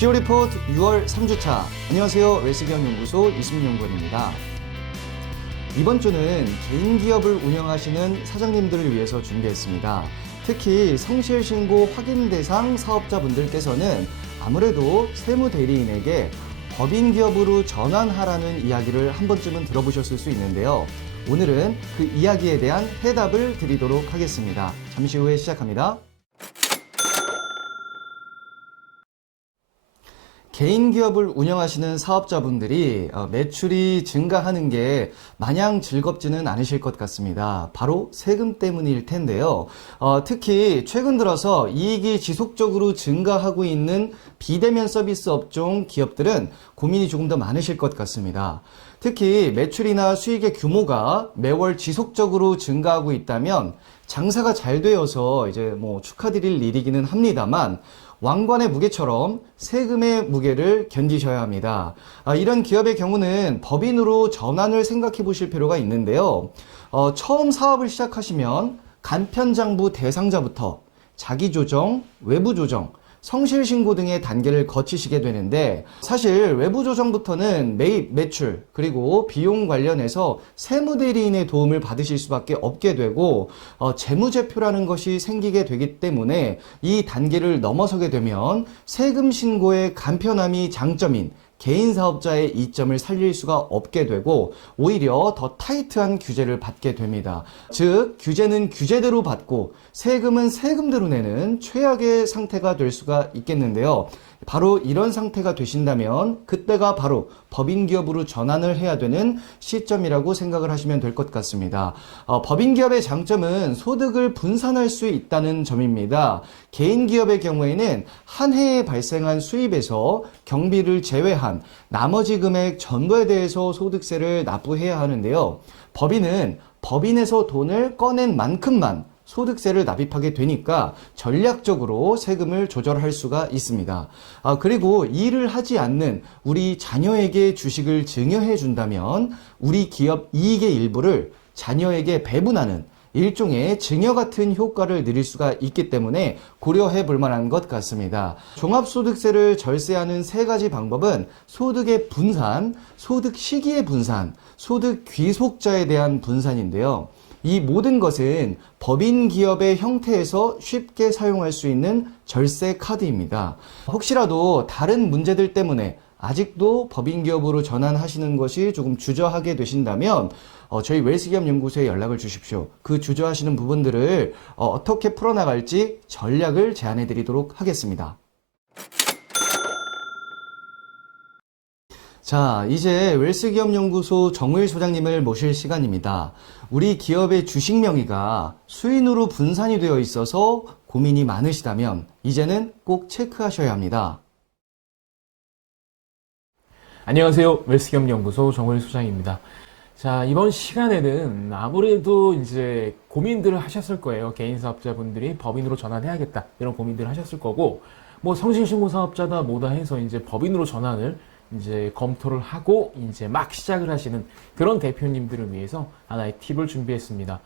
CEO 리포트 6월 3주차. 안녕하세요. 웰스기업연구소 이수민 연구원입니다. 이번 주는 개인 기업을 운영하시는 사장님들을 위해서 준비했습니다. 특히 성실신고 확인 대상 사업자분들께서는 아무래도 세무대리인에게 법인 기업으로 전환하라는 이야기를 한 번쯤은 들어보셨을 수 있는데요. 오늘은 그 이야기에 대한 해답을 드리도록 하겠습니다. 잠시 후에 시작합니다. 개인 기업을 운영하시는 사업자분들이 매출이 증가하는 게 마냥 즐겁지는 않으실 것 같습니다. 바로 세금 때문일 텐데요. 특히 최근 들어서 이익이 지속적으로 증가하고 있는 비대면 서비스 업종 기업들은 고민이 조금 더 많으실 것 같습니다. 특히 매출이나 수익의 규모가 매월 지속적으로 증가하고 있다면 장사가 잘 되어서 이제 축하드릴 일이기는 합니다만 왕관의 무게처럼 세금의 무게를 견디셔야 합니다. 이런 기업의 경우는 법인으로 전환을 생각해 보실 필요가 있는데요. 처음 사업을 시작하시면 간편장부 대상자부터 자기조정, 외부조정, 성실신고 등의 단계를 거치시게 되는데 사실 외부조정부터는 매입, 매출, 그리고 비용 관련해서 세무대리인의 도움을 받으실 수밖에 없게 되고 재무제표라는 것이 생기게 되기 때문에 이 단계를 넘어서게 되면 세금 신고의 간편함이 장점인 개인 사업자의 이점을 살릴 수가 없게 되고 오히려 더 타이트한 규제를 받게 됩니다. 즉 규제는 규제대로 받고 세금은 세금대로 내는 최악의 상태가 될 수가 있겠는데요. 바로 이런 상태가 되신다면 그때가 바로 법인 기업으로 전환을 해야 되는 시점이라고 생각을 하시면 될 것 같습니다. 법인 기업의 장점은 소득을 분산할 수 있다는 점입니다. 개인 기업의 경우에는 한 해에 발생한 수입에서 경비를 제외한 나머지 금액 전부에 대해서 소득세를 납부해야 하는데요. 법인은 법인에서 돈을 꺼낸 만큼만 소득세를 납입하게 되니까 전략적으로 세금을 조절할 수가 있습니다. 그리고 일을 하지 않는 우리 자녀에게 주식을 증여해 준다면 우리 기업 이익의 일부를 자녀에게 배분하는 일종의 증여 같은 효과를 누릴 수가 있기 때문에 고려해 볼 만한 것 같습니다. 종합소득세를 절세하는 세 가지 방법은 소득의 분산, 소득 시기의 분산, 소득 귀속자에 대한 분산인데요. 이 모든 것은 법인 기업의 형태에서 쉽게 사용할 수 있는 절세 카드입니다. 혹시라도 다른 문제들 때문에 아직도 법인 기업으로 전환하시는 것이 조금 주저하게 되신다면 저희 웰스기업연구소에 연락을 주십시오. 그 주저하시는 부분들을 어떻게 풀어나갈지 전략을 제안해 드리도록 하겠습니다. 자, 이제 웰스기업연구소 정우일 소장님을 모실 시간입니다. 우리 기업의 주식 명의가 수인으로 분산이 되어 있어서 고민이 많으시다면 이제는 꼭 체크하셔야 합니다. 안녕하세요. 웰스기업연구소 정우일 소장입니다. 자, 이번 시간에는 아무래도 이제 고민들을 하셨을 거예요. 개인 사업자분들이 법인으로 전환해야겠다. 이런 고민들을 하셨을 거고, 성실신고 사업자다 뭐다 해서 이제 법인으로 전환을 이제 검토를 하고 이제 막 시작을 하시는 그런 대표님들을 위해서 하나의 팁을 준비했습니다.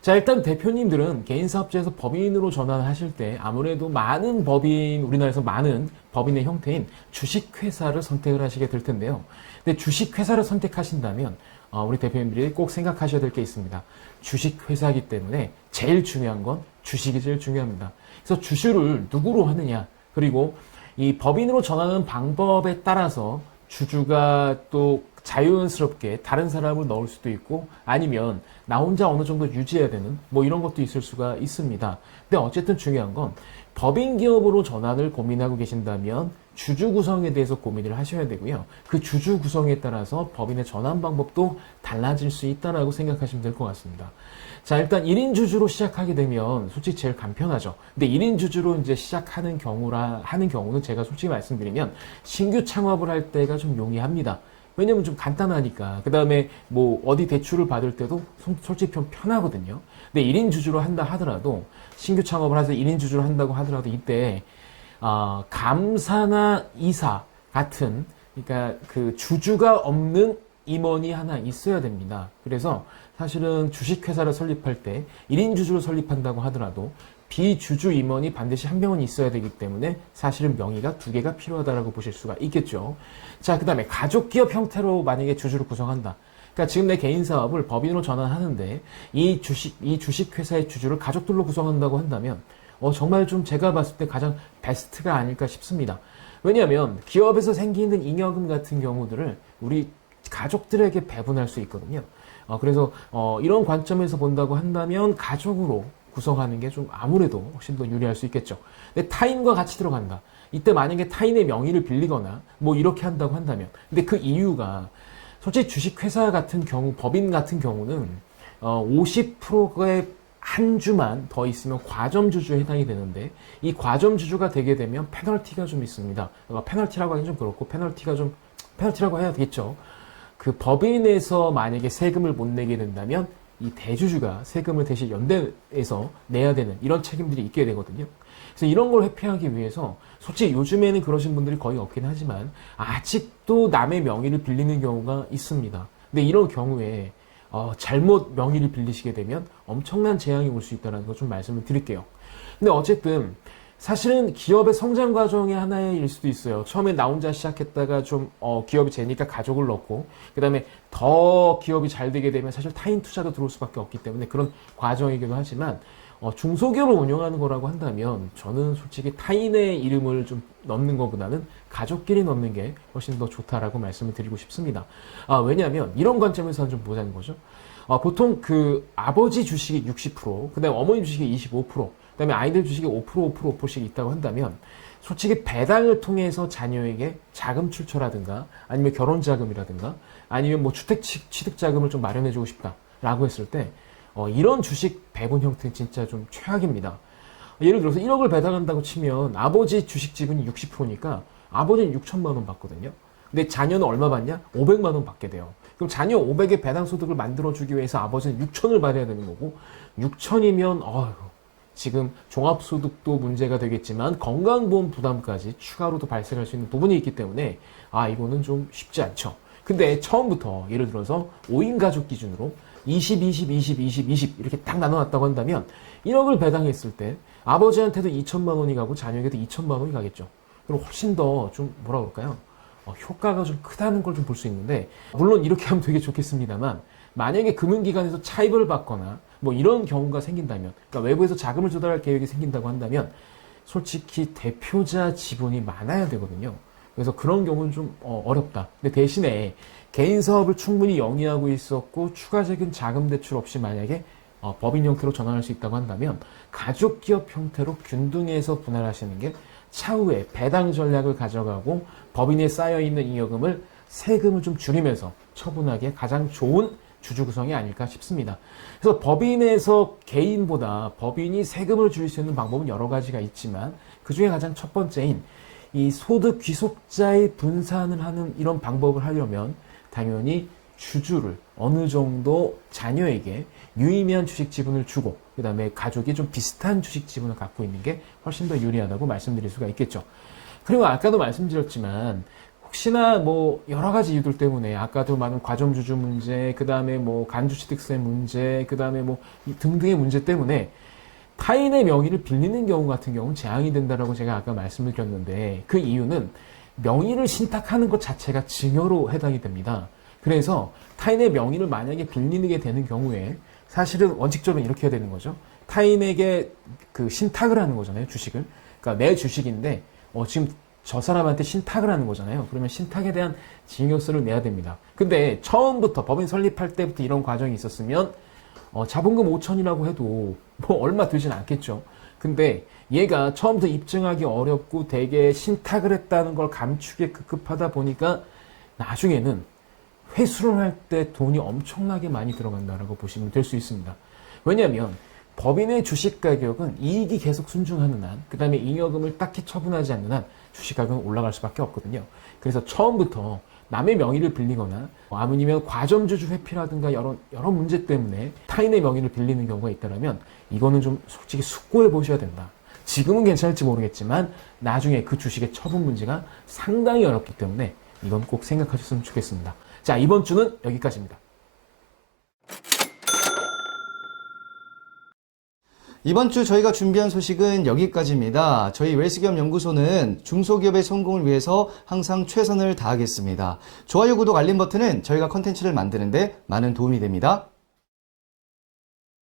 자, 일단 대표님들은 개인 사업자에서 법인으로 전환하실 때 아무래도 많은 법인, 우리나라에서 많은 법인의 형태인 주식회사를 선택을 하시게 될 텐데요. 근데 주식회사를 선택하신다면 우리 대표님들이 꼭 생각하셔야 될 게 있습니다. 주식회사이기 때문에 제일 중요한 건 주식이 제일 중요합니다. 그래서 주주를 누구로 하느냐, 그리고 이 법인으로 전환하는 방법에 따라서 주주가 또 자연스럽게 다른 사람을 넣을 수도 있고 아니면 나 혼자 어느 정도 유지해야 되는 이런 것도 있을 수가 있습니다. 근데 어쨌든 중요한 건 법인 기업으로 전환을 고민하고 계신다면 주주 구성에 대해서 고민을 하셔야 되고요. 그 주주 구성에 따라서 법인의 전환 방법도 달라질 수 있다라고 생각하시면 될 것 같습니다. 자, 일단 1인 주주로 시작하게 되면 솔직히 제일 간편하죠. 근데 1인 주주로 이제 시작하는 경우는 제가 솔직히 말씀드리면 신규 창업을 할 때가 좀 용이합니다. 왜냐면 좀 간단하니까. 그 다음에 어디 대출을 받을 때도 솔직히 좀 편하거든요. 근데 1인 주주로 한다 하더라도 신규 창업을 해서 1인 주주로 한다고 하더라도 이때 감사나 이사 같은, 그러니까 그 주주가 없는 임원이 하나 있어야 됩니다. 그래서 사실은 주식회사를 설립할 때 1인 주주로 설립한다고 하더라도 비주주 임원이 반드시 한 명은 있어야 되기 때문에 사실은 명의가 두 개가 필요하다라고 보실 수가 있겠죠. 자, 그 다음에 가족기업 형태로 만약에 주주를 구성한다. 그러니까 지금 내 개인 사업을 법인으로 전환하는데 이 주식회사의 주주를 가족들로 구성한다고 한다면 정말 좀 제가 봤을 때 가장 베스트가 아닐까 싶습니다. 왜냐하면 기업에서 생기는 잉여금 같은 경우들을 우리 가족들에게 배분할 수 있거든요. 그래서 이런 관점에서 본다고 한다면 가족으로 구성하는 게 좀 아무래도 훨씬 더 유리할 수 있겠죠. 근데 타인과 같이 들어간다. 이때 만약에 타인의 명의를 빌리거나 뭐 이렇게 한다고 한다면, 근데 그 이유가 솔직히 주식회사 같은 경우, 법인 같은 경우는 50%의 한 주만 더 있으면 과점주주에 해당이 되는데, 이 과점주주가 되게 되면 페널티가 좀 있습니다. 페널티라고 하긴 좀 그렇고, 페널티라고 해야 되겠죠. 그 법인에서 만약에 세금을 못 내게 된다면 이 대주주가 세금을 대신 연대에서 내야 되는 이런 책임들이 있게 되거든요. 그래서 이런 걸 회피하기 위해서 솔직히 요즘에는 그러신 분들이 거의 없긴 하지만 아직도 남의 명의를 빌리는 경우가 있습니다. 근데 이런 경우에 잘못 명의를 빌리시게 되면 엄청난 재앙이 올 수 있다는 거 좀 말씀을 드릴게요. 근데 어쨌든 사실은 기업의 성장 과정의 하나의 일 수도 있어요. 처음에 나 혼자 시작했다가 좀 기업이 재니까 가족을 넣고, 그 다음에 더 기업이 잘 되게 되면 사실 타인 투자도 들어올 수밖에 없기 때문에 그런 과정이기도 하지만 중소기업을 운영하는 거라고 한다면 저는 솔직히 타인의 이름을 좀 넣는 것보다는 가족끼리 넣는 게 훨씬 더 좋다라고 말씀을 드리고 싶습니다. 왜냐하면 이런 관점에서 좀 보자는 거죠. 보통 그 아버지 주식이 60%, 그 다음에 어머니 주식이 25%, 그 다음에 아이들 주식이 5%씩 있다고 한다면 솔직히 배당을 통해서 자녀에게 자금 출처라든가 아니면 결혼 자금이라든가 아니면 뭐 주택 취득 자금을 좀 마련해주고 싶다라고 했을 때 이런 주식 배분 형태는 진짜 좀 최악입니다. 예를 들어서 1억을 배당한다고 치면 아버지 주식 지분이 60%니까 아버지는 6천만 원 받거든요. 근데 자녀는 얼마 받냐? 500만 원 받게 돼요. 그럼 자녀 500의 배당 소득을 만들어주기 위해서 아버지는 6천을 받아야 되는 거고, 6천이면 지금 종합소득도 문제가 되겠지만 건강보험 부담까지 추가로도 발생할 수 있는 부분이 있기 때문에 이거는 좀 쉽지 않죠. 근데 처음부터 예를 들어서 5인 가족 기준으로 20, 20, 20, 20, 20 이렇게 딱 나눠놨다고 한다면 1억을 배당했을 때 아버지한테도 2천만 원이 가고 자녀에게도 2천만 원이 가겠죠. 그럼 훨씬 더 좀 뭐라 그럴까요? 효과가 좀 크다는 걸 좀 볼 수 있는데, 물론 이렇게 하면 되게 좋겠습니다만 만약에 금융기관에서 차입을 받거나 뭐 이런 경우가 생긴다면, 그러니까 외부에서 자금을 조달할 계획이 생긴다고 한다면 솔직히 대표자 지분이 많아야 되거든요. 그래서 그런 경우는 좀 어렵다. 근데 대신에 개인 사업을 충분히 영위하고 있었고 추가적인 자금 대출 없이 만약에 법인 형태로 전환할 수 있다고 한다면 가족기업 형태로 균등해서 분할하시는 게 차후에 배당 전략을 가져가고 법인에 쌓여있는 잉여금을 세금을 좀 줄이면서 처분하기에 가장 좋은 주주 구성이 아닐까 싶습니다. 그래서 법인에서 개인보다 법인이 세금을 줄일 수 있는 방법은 여러 가지가 있지만 그 중에 가장 첫 번째인 이 소득 귀속자의 분산을 하는 이런 방법을 하려면 당연히 주주를 어느 정도 자녀에게 유의미한 주식 지분을 주고 그 다음에 가족이 좀 비슷한 주식 지분을 갖고 있는 게 훨씬 더 유리하다고 말씀드릴 수가 있겠죠. 그리고 아까도 말씀드렸지만 혹시나 뭐 여러 가지 이유들 때문에 아까도 많은 과점주주 문제, 그 다음에 뭐 간주취득세 문제, 그 다음에 뭐 등등의 문제 때문에 타인의 명의를 빌리는 경우 같은 경우는 재앙이 된다라고 제가 아까 말씀을 드렸는데 그 이유는 명의를 신탁하는 것 자체가 증여로 해당이 됩니다. 그래서 타인의 명의를 만약에 빌리게 되는 경우에 사실은 원칙적으로 이렇게 해야 되는 거죠. 타인에게 그 신탁을 하는 거잖아요, 주식을. 그러니까 내 주식인데 지금 저 사람한테 신탁을 하는 거잖아요. 그러면 신탁에 대한 증여세를 내야 됩니다. 근데 처음부터 법인 설립할 때부터 이런 과정이 있었으면 자본금 5천이라고 해도 뭐 얼마 들진 않겠죠. 근데 얘가 처음부터 입증하기 어렵고 되게 신탁을 했다는 걸 감추기 급급하다 보니까 나중에는 회수를 할 때 돈이 엄청나게 많이 들어간다라고 보시면 될 수 있습니다. 왜냐하면 법인의 주식 가격은 이익이 계속 순증하는 한, 그 다음에 잉여금을 딱히 처분하지 않는 한 주식 가격은 올라갈 수밖에 없거든요. 그래서 처음부터 남의 명의를 빌리거나 아니면 과점주주 회피라든가 여러 문제 때문에 타인의 명의를 빌리는 경우가 있다면 이거는 좀 솔직히 숙고해 보셔야 된다. 지금은 괜찮을지 모르겠지만 나중에 그 주식의 처분 문제가 상당히 어렵기 때문에 이건 꼭 생각하셨으면 좋겠습니다. 자, 이번 주는 여기까지입니다. 이번 주 저희가 준비한 소식은 여기까지입니다. 저희 웰스기업 연구소는 중소기업의 성공을 위해서 항상 최선을 다하겠습니다. 좋아요, 구독, 알림 버튼은 저희가 컨텐츠를 만드는데 많은 도움이 됩니다.